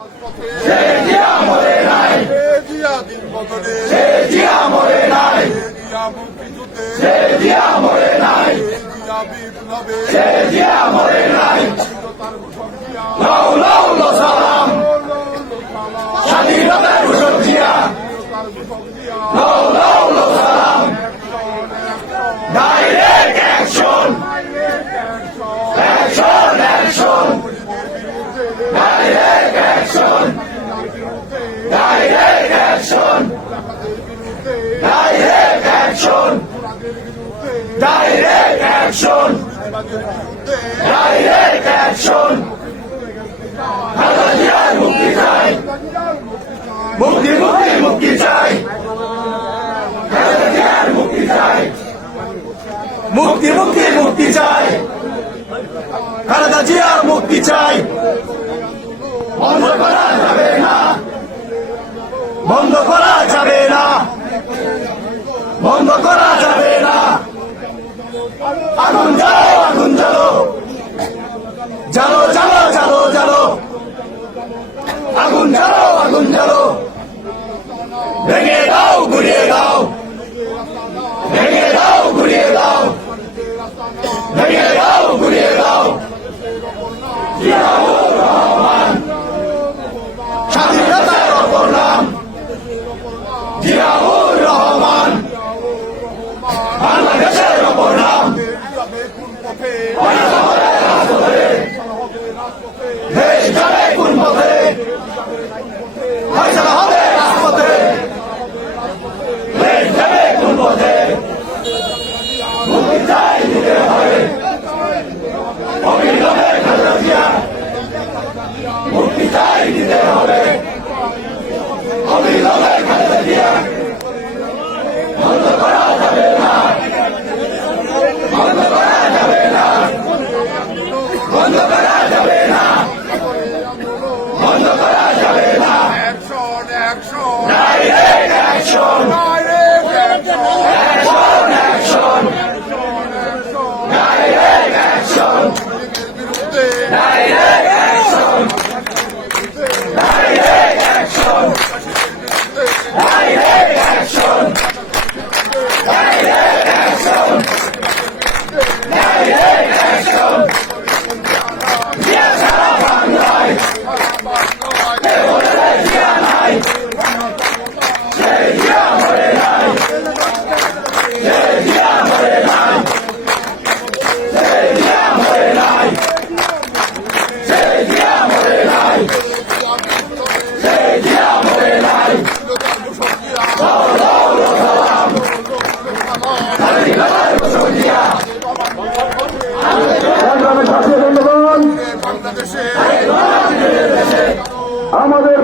Sim. Direct action direct action জিয়ার মুক্তি চাই মুক্তি মুক্তি মুক্তি চাই জিয়ার মুক্তি চাই মুক্তি মুক্তি মুক্তি চাই খালেদা জিয়ার মুক্তি চাই বন্ধ করা যাবে না। বন্ধ করা যাবে না। বন্ধ করা যাবে আগুন জ্বালো আগুন জ্বালো। জ্বালো জ্বালো জ্বালো জ্বালো। আগুন জ্বালো আগুন জ্বালো। ভেঙে দাও গুড়িয়ে দাও। ভেঙে দাও গুড়িয়ে দাও। ভেঙে দাও গুড়িয়ে দাও। স্বাধীনতার অপর নাম। জিয়াউর কোন পথে দেশ যাবে কোন পথে ফয়সালা হবে রাজপথে দেশ যাবে কোন পথে মুক্তি চাই দিতে হবে অবিলম্বে খালেদা জিয়া মুক্তি চাই দিতে হবে অবিলম্বে খালেদা জিয়া বন্ধ করা যাবে না বন্ধ করা যাবে না বন্ধ করা যাবে না বন্ধ করা যাবে না action action direct action direct action direct action বিরুদ্ধে direct action direct action direct action direct action direct action Zia সারা বাংলায় কেউ বলে জিয়া নাই সে জিয়া মরে নাই সে জিয়া মরে নাই সে জিয়া মরে নাই সে জিয়া মরে নাই সে জিয়া মরে নাই স্বাধীনতার ঘোষক জিয়া বাংলাদেশে আমাদের